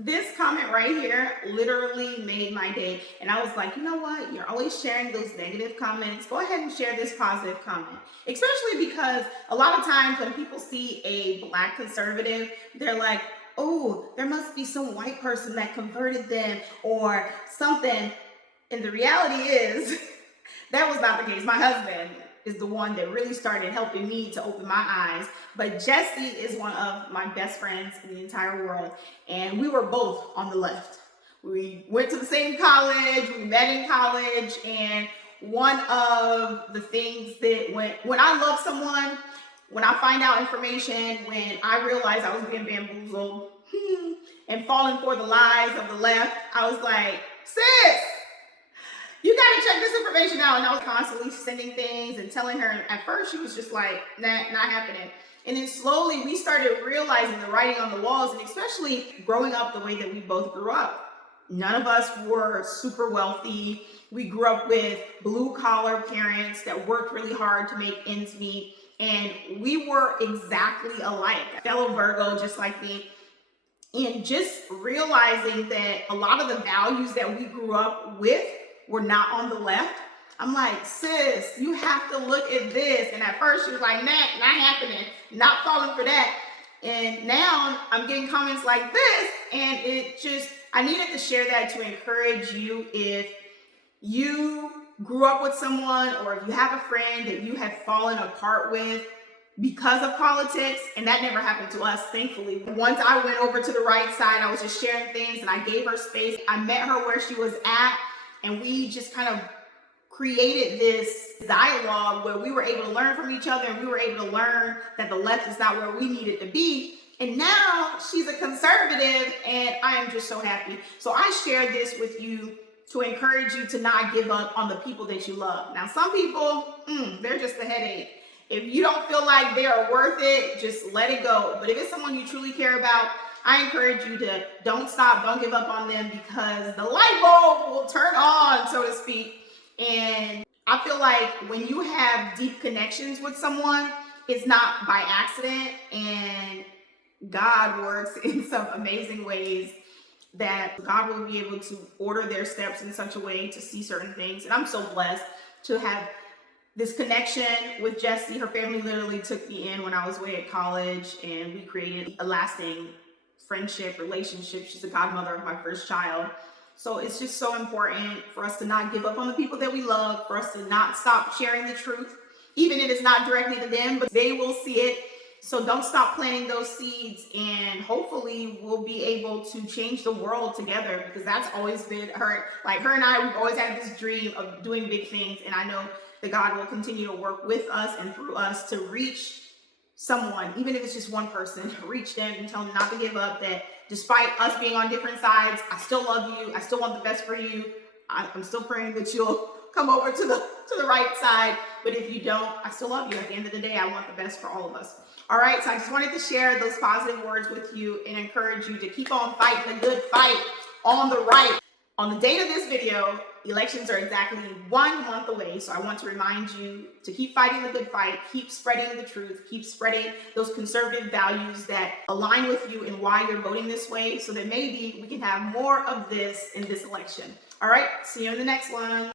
This comment right here literally made my day. And I was like, you know what? You're always sharing those negative comments. Go ahead and share this positive comment. Especially because a lot of times when people see a Black conservative, they're like, oh, there must be some white person that converted them or something. And the reality is, that was not the case. My husband is the one that really started helping me to open my eyes. But Jesse is one of my best friends in the entire world. And we were both on the left. We went to the same college, we met in college, and one of the things that when I love someone, when I find out information, when I realized I was being bamboozled and falling for the lies of the left, I was like, sis, you gotta check this information out. And I was constantly sending things and telling her. At first, she was just like, nah, not happening. And then slowly we started realizing the writing on the walls, and especially growing up the way that we both grew up. None of us were super wealthy. We grew up with blue collar parents that worked really hard to make ends meet. And we were exactly alike, fellow Virgo, just like me. And just realizing that a lot of the values that we grew up with were not on the left. I'm like, sis, you have to look at this. And at first she was like, nah, not happening, not falling for that. And now I'm getting comments like this, and I needed to share that to encourage you. If you grew up with someone, or if you have a friend that you have fallen apart with because of politics, and that never happened to us, thankfully. Once I went over to the right side, I was just sharing things and I gave her space. I met her where she was at, and we just kind of created this dialogue where we were able to learn from each other, and we were able to learn that the left is not where we needed to be. And now she's a conservative, and I am just so happy. So I share this with you to encourage you to not give up on the people that you love. Now, some people, they're just a headache. If you don't feel like they are worth it, just let it go. But if it's someone you truly care about, I encourage you to don't stop, don't give up on them, because the light bulb will turn on, so to speak. And I feel like when you have deep connections with someone, it's not by accident, and God works in some amazing ways that God will be able to order their steps in such a way to see certain things. And I'm so blessed to have this connection with Jessie. Her family literally took me in when I was away at college, and we created a lasting friendship, relationship. She's the godmother of my first child. So it's just so important for us to not give up on the people that we love, for us to not stop sharing the truth, even if it's not directly to them, but they will see it. So don't stop planting those seeds, and hopefully we'll be able to change the world together, because that's always been her and I, we've always had this dream of doing big things. And I know that God will continue to work with us and through us to reach someone, even if it's just one person, reach them and tell them not to give up, that despite us being on different sides, I still love you. I still want the best for you. I'm still praying that you'll come over to the right side. But if you don't, I still love you. At the end of the day, I want the best for all of us. All right, so I just wanted to share those positive words with you and encourage you to keep on fighting the good fight on the right. On the date of this video, elections are exactly 1 month away. So I want to remind you to keep fighting the good fight, keep spreading the truth, keep spreading those conservative values that align with you and why you're voting this way, so that maybe we can have more of this in this election. All right, see you in the next one.